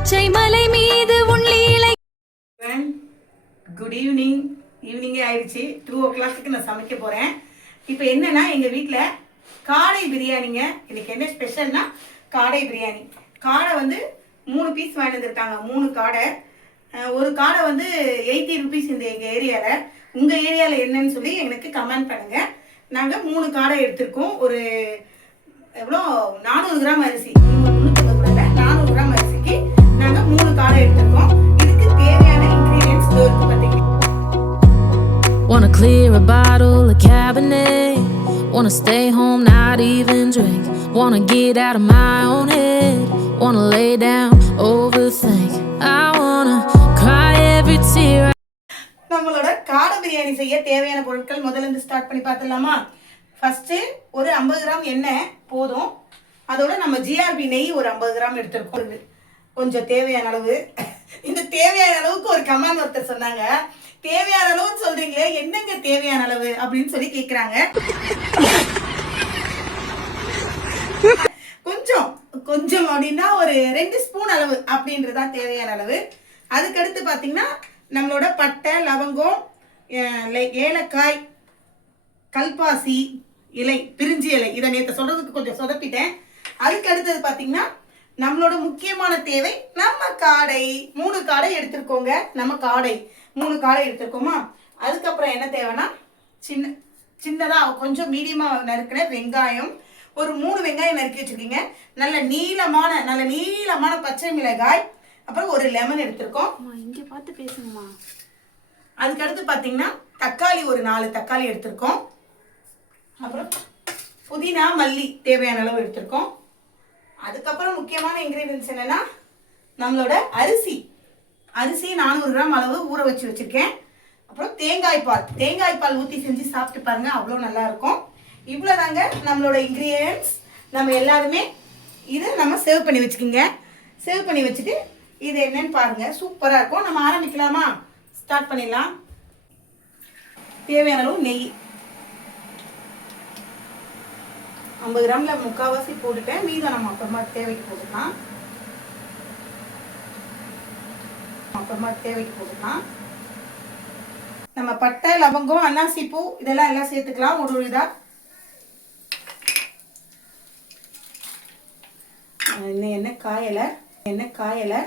பச்சை மலை மீது உன் லீலை. Good evening. ஈவினிங்கே ஆயிடுச்சு. 2 o'clock நான் சமைக்க போகிறேன். இப்போ என்னன்னா எங்கள் வீட்டில் காடை பிரியாணிங்க. இன்னைக்கு என்ன ஸ்பெஷல்னா காடை பிரியாணி. காடை வந்து 3 பீஸ் வாங்கிட்டு வந்துருக்காங்க. 3 காடை. ஒரு காடை வந்து 80 rupees இந்த எங்கள் ஏரியாவில். உங்கள் ஏரியாவில் என்னன்னு சொல்லி எனக்கு கமெண்ட் பண்ணுங்கள். நாங்கள் 3 காடை எடுத்திருக்கோம். ஒரு எவ்வளோ 400 கிராம் அரிசி, 400 கிராம் அரிசிக்கு நாங்கள் 3 காடை எடுத்திருக்கோம். இதுக்கு தேவையான இன்க்ரீடியன்ஸ் இருக்கு பார்த்தீங்கன்னா. Wanna clear a bottle of Cabernet. Wanna stay home, not even drink. Wanna get out of my own head. Wanna lay down, overthink. I wanna cry every tear. நம்மளோட காடை பிரியாணி செய்ய தேவையான பொருட்கள் முதல்ல இருந்து ஸ்டார்ட் பண்ணி பார்த்துடலாமா? ஃபர்ஸ்ட் ஒரு 50 கிராம் எண்ணெய் போதும். அதோட நம்ம ஜிஆர்பி நெய் ஒரு 50 கிராம் எடுத்துருக்கோம். கொஞ்சம் தேவையான அளவு. இந்த தேவையான அளவுக்கு ஒரு கமெண்ட் ஒருத்தர் சொன்னாங்க, தேவையான அளவுன்னு சொல்றீங்களே, என்னங்க தேவையான அளவு அப்படின்னு சொல்லி கேட்குறாங்க. கொஞ்சம் கொஞ்சம் அப்படின்னா ஒரு 2 ஸ்பூன் அளவு அப்படின்றதான் தேவையான அளவு. அதுக்கடுத்து பார்த்தீங்கன்னா நம்மளோட பட்டை, லவங்கம், ஏலக்காய், கல்பாசி இலை, பிரிஞ்சி இலை, இதை நேற்று சொல்றதுக்கு கொஞ்சம் சொதப்பிட்டேன். அதுக்கு அடுத்தது பார்த்தீங்கன்னா நம்மளோட முக்கியமான தேவை நம்ம காடை. 3 காடை எடுத்திருக்கோங்க. நம்ம காடை 3 காடை எடுத்திருக்கோமா? அதுக்கப்புறம் என்ன தேவைன்னா சின்னதாக கொஞ்சம் மீடியமாக நறுக்கின வெங்காயம், ஒரு 3 வெங்காயம் நறுக்கி வச்சுருக்கீங்க. நல்ல நீளமான பச்சை மிளகாய், அப்புறம் ஒரு லெமன் எடுத்திருக்கோம். இங்கே பார்த்து பேசுங்கம்மா. அதுக்கடுத்து பார்த்தீங்கன்னா தக்காளி ஒரு 4 தக்காளி எடுத்திருக்கோம். அப்புறம் புதினா, மல்லி தேவையான அளவு எடுத்திருக்கோம். அதுக்கப்புறம் முக்கியமான இன்க்ரீடியன்ஸ் என்னன்னா நம்மளோட அரிசி 400 கிராம் அளவு ஊற வச்சிருக்கேன். அப்புறம் தேங்காய் பால் ஊற்றி செஞ்சு சாப்பிட்டு பாருங்க, அவ்வளோ நல்லா இருக்கும். இவ்வளோதாங்க நம்மளோட இன்க்ரீடியன்ஸ். நம்ம எல்லாருமே இதை நம்ம சேவ் பண்ணி வச்சுக்கோங்க. சேவ் பண்ணி வச்சுட்டு இது என்னன்னு பாருங்க, சூப்பராக இருக்கும். நம்ம ஆரம்பிக்கலாமா? ஸ்டார்ட் பண்ணிடலாம். தேவையான அளவு நெய் 50 கிராம்ல முக்கால்வாசி போட்டுட்டேன். மீதம் நம்ம அப்புறமா தேவைக்கு போட்டுக்கலாம். நம்ம பட்டை, லவங்கம், அன்னாசி பூ இதெல்லாம் எல்லாம் சேர்த்துக்கலாம் ஒரு இதா. எண்ணெய் காயலை.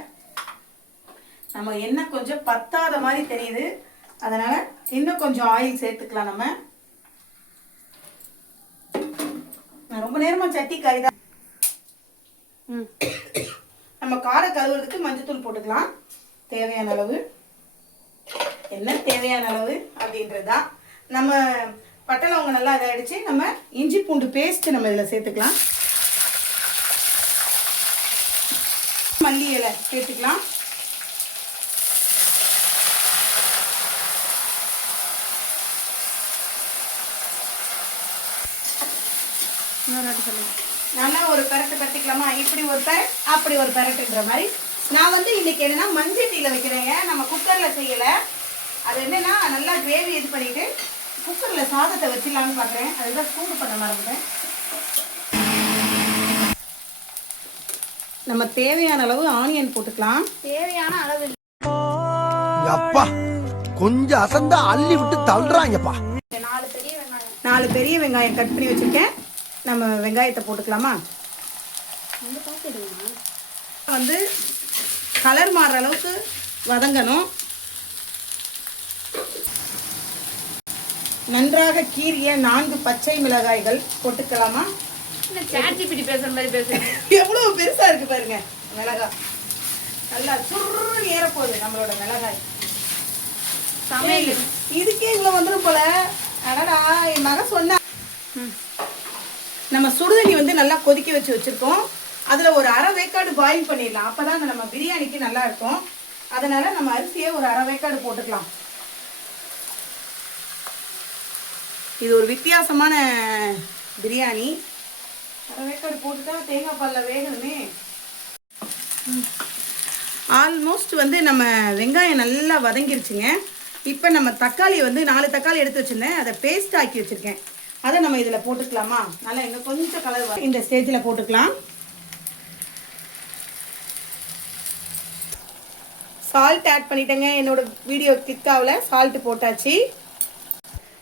நம்ம எண்ணெய் கொஞ்சம் பத்தாத மாதிரி தெரியுது, அதனால இன்னும் கொஞ்சம் ஆயில் சேர்த்துக்கலாம். நம்ம ரொம்ப நேரமா சட்டி காய்தான். நம்ம காடை கழுவுறதுக்கு மஞ்சத்தூள் போட்டுக்கலாம் தேவையான அளவு. என்ன தேவையான அளவு அப்படின்றதுதான். நம்ம பட்டை லவங்கம் நல்லா இதாகிடுச்சு. நம்ம இஞ்சி பூண்டு பேஸ்ட் நம்ம இதில் சேர்த்துக்கலாம். மல்லி இலை சேர்த்துக்கலாம். நல்லா ஒரு பெரட்டு பரட்டிக்கலாமா? இப்படி ஒரு பெரட், அப்படி ஒரு பெரட்டுன்ற மாதிரி. நான் வந்து இன்னைக்கு என்னன்னா மஞ்சட்டியில வைக்கிறேங்க. நம்ம குக்கர்ல செய்யல. அது என்னன்னா நல்லா கிரேவி இது பண்ணிட்டு குக்கர்ல சாதத்தை வச்சிடலாம்னு பாக்குறேன். அதுதான் சூடு பண்ண மறந்துட்டேன். நம்ம தேவையான அளவு ஆனியன் போட்டுக்கலாம். தேவையான அளவு அப்பா கொஞ்சம் அசந்தா அள்ளி விட்டு தள்ளுறாங்கப்பா. 4 பெரிய வெங்காயம் கட் பண்ணி வச்சிருக்கேன். நம்ம வெங்காயத்தை போட்டுக்கலாமா? வந்து கலர் மாறுற அளவுக்கு வதங்கணும். நன்றாக கீறிய 4 பச்சை மிளகாய்கள் போட்டுக்கலாமா? பேசுற மாதிரி பேசுறேன். எவ்வளவு பெருசா இருக்கு பாருங்க மிளகாய். நல்லா சுருன்னு ஏறப்போகுது நம்மளோட மிளகாய். சமையல் இதுக்கே இவ்வளவு வந்துடும் போல. அடடா, என் மக சொன்னா. நம்ம சுடுதண்ணி வந்து நல்லா கொதிக்க வச்சிருக்கோம். அதுல ஒரு அரை வேக்காடு பாயில் பண்ணிடலாம். அப்பதான் நம்ம பிரியாணிக்கு நல்லா இருக்கும். அதனால நம்ம அரிசியை ஒரு அரை வேக்காடு போட்டுக்கலாம். இது ஒரு வித்தியாசமான பிரியாணி. அரை வேக்காடு போட்டுட்டா தேங்காய் பால்ல வேகணுமே. ஆல்மோஸ்ட் வந்து நம்ம வெங்காயம் நல்லா வதங்கிருச்சுங்க. இப்போ நம்ம தக்காளி வந்து 4 தக்காளி எடுத்து வச்சிருந்தேன். அதை பேஸ்ட் ஆக்கி வச்சிருக்கேன். அதை நம்ம இதில் போட்டுக்கலாமா? நல்லா இன்னும் கொஞ்சம் கலர் இந்த ஸ்டேஜில் போட்டுக்கலாம். சால்ட் ஆட் பண்ணிட்டேங்க. என்னோட வீடியோ கிளிக் ஆகல, சால்ட் போட்டாச்சு.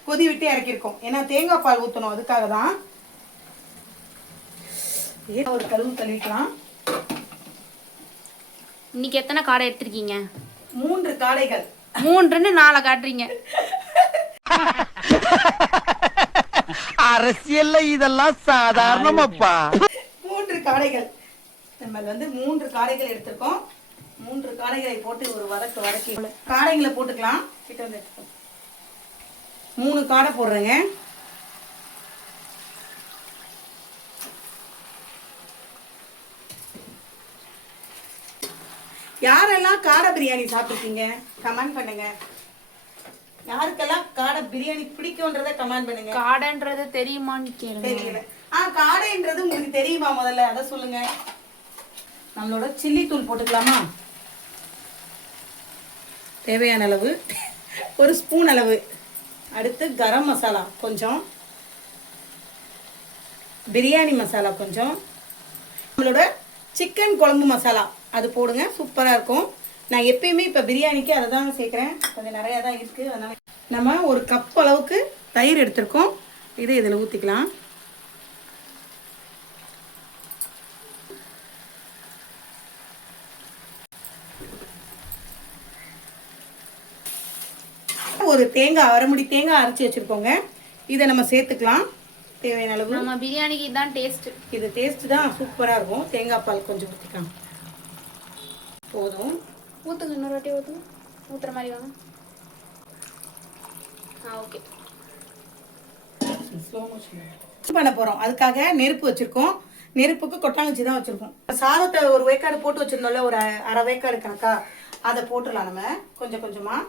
கொதி விட்டு இறக்கிருக்கோம். ஏன்னா தேங்காய் பால் ஊற்றணும், அதுக்காக தான். ஒரு கழுவு கழுவிக்கலாம். இன்னைக்கு எத்தனை காடை எடுத்திருக்கீங்க? 3 காடைகள். 3ன்னு 4 காட்டுறீங்க. அரசியல்ல இதெல்லாம் சாதாரணமாப்பா. 3 காடைகள். நம்ம வந்து 3 காடைகள் எடுத்திருக்கோம். 3 காடைகளை போட்டு ஒரு வதக்கி காடைகளை போட்டுக்கலாம். கிட்ட வந்து எடுத்துக்கோ. 3 காடை போடுறேங்க. யாரெல்லாம் காடை பிரியாணி சாப்பிட்டுருக்கீங்க கமெண்ட் பண்ணுங்க. யாருக்கெல்லாம் காடை பிரியாணி பிடிக்கும்ன்றத கமெண்ட் பண்ணுங்க. காடைன்றது தெரியுமான்னு கேளுங்க. தெரியல. காடைன்றது உங்களுக்கு தெரியுமா? முதல்ல அதை சொல்லுங்க. நம்மளோட சில்லி தூள் போட்டுக்கலாமா? தேவையான அளவு, 1 ஸ்பூன் அளவு. அடுத்து கரம் மசாலா கொஞ்சம், பிரியாணி மசாலா கொஞ்சம், நம்மளோட சிக்கன் குழம்பு மசாலா அது போடுங்க, சூப்பராக இருக்கும். நான் எப்பயுமே இப்போ பிரியாணிக்கு அதை தான் சேர்க்குறேன். கொஞ்சம் நிறையா தான் இருக்குது. அதனால் நம்ம 1 கப் அளவுக்கு தயிர் எடுத்திருக்கோம். இது இதில் ஊற்றிக்கலாம். ஒரு தேங்காய், அரைமுடி தேங்காய் அரைச்சி வச்சுருக்கோங்க. இதை நம்ம சேர்த்துக்கலாம் தேவையான அளவு. நம்ம பிரியாணிக்கு இதுதான் டேஸ்ட். இது டேஸ்ட் தான் சூப்பராக இருக்கும். தேங்காய் பால் கொஞ்சம் ஊற்றிக்கலாம். போதும். ஊற்றுங்க, இன்னொரு வாட்டி ஊற்றுங்க. ஊற்றுற மாதிரி வாங்க. ஓகே. ஸ்லோ மோஷன் பண்ண போகிறோம். அதுக்காக நெருப்பு வச்சுருக்கோம். நெருப்புக்கு கொட்டாங்குச்சி தான் வச்சுருக்கோம். சாதத்தை ஒரு வேக்காடு போட்டு வச்சுருந்தோம்ல, ஒரு அரை வேக்காடு கணக்கா, அதை போட்டுடலாம் நம்ம கொஞ்சம் கொஞ்சமாக.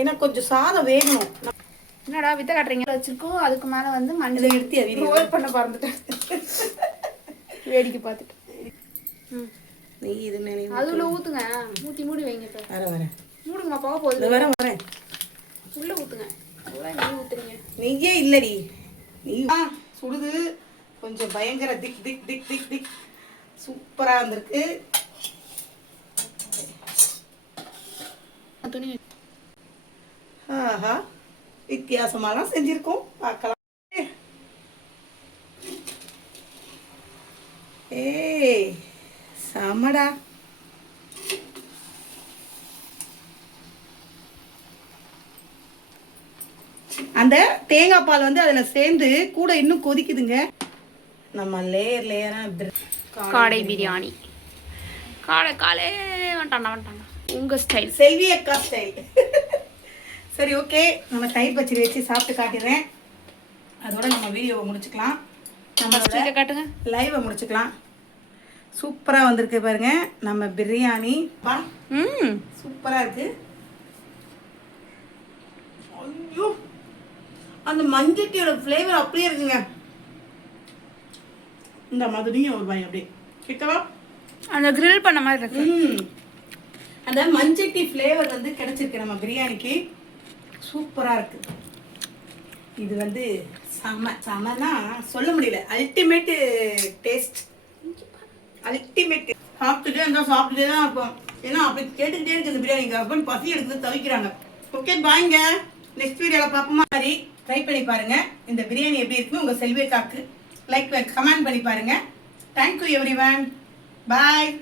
ஏன்னா கொஞ்சம் சாதம் வேகணும். என்னடா வித்த காட்டுறீங்க? வச்சிருக்கோம். அதுக்கு மேலே வந்து இதை எடுத்து ரோல் பண்ண பறந்துட்டேன். வேடிக்கை பார்த்துட்டு நெய் இது மேலே அதுல ஊற்றுங்க. ஊற்றி மூடி வைங்க. இப்போ வரேன். மூடுங்கம்மா, போக போகுது. வரேன். உள்ளே ஊற்றுங்க. நெய் ஊற்றுறீங்க. நெய்யே இல்லடி, நெய் சுடுது. கொஞ்சம் பயங்கர திக் திக் திக் திக் திக் சூப்பராக இருந்திருக்கு. துணி ஆஹா, வித்தியாசமாக செஞ்சிருக்கோம். பார்க்கலாம். ஏய் சமடா. அந்த தேங்காய் பால் வந்து அதில் சேர்ந்து கூட இன்னும் கொதிக்குதுங்க. நம்ம லேயர் லேயராக காடை பிரியாணி. காலை வந்துட்டாங்க. உங்கள் ஸ்டைல், செல்வி அக்கா ஸ்டைல். சரி, ஓகே. நம்ம தயிர் பச்சடி வச்சு சாப்பிட்டு காட்டிடுறேன். அதோட நம்ம வீடியோவை முடிச்சுக்கலாம். நம்ம காட்டுங்க, லைவை முடிச்சுக்கலாம். சூப்பராக வந்திருக்கு பாருங்க நம்ம பிரியாணி. சூப்பராக இருக்கு. ஐயோ, அந்த மஞ்சட்டியோட ஃப்ளேவர் அப்படியே இருக்குங்க. இந்த மாதிரியும் ஒரு பாய் அப்படியே கிட்டவா அந்த கிரில் பண்ண மாதிரி இருக்கு. அந்த மஞ்சட்டி ஃப்ளேவர் வந்து கிடைச்சிருக்கு நம்ம பிரியாணிக்கு. சூப்பராக இருக்கு. இது வந்து செமனா சொல்ல முடியல. Ultimate taste, ultimate. சாப்பிட்டுட்டே தான் இருப்போம். ஏன்னா அப்படி கேட்டுக்கிட்டே இருக்கு இந்த பிரியாணி. எங்கள் ஹஸ்பண்ட் பசி எடுத்து தவிக்கிறாங்க. ஓகே, பாய்ங்க. நெக்ஸ்ட் வீடியோவில் பார்ப்போமா? மாதிரி ட்ரை பண்ணி பாருங்க. இந்த பிரியாணி எப்படி இருக்குன்னு உங்கள் செல்வியக்காக்கு லைக் கமெண்ட் பண்ணி பாருங்க. Thank you everyone. பாய்.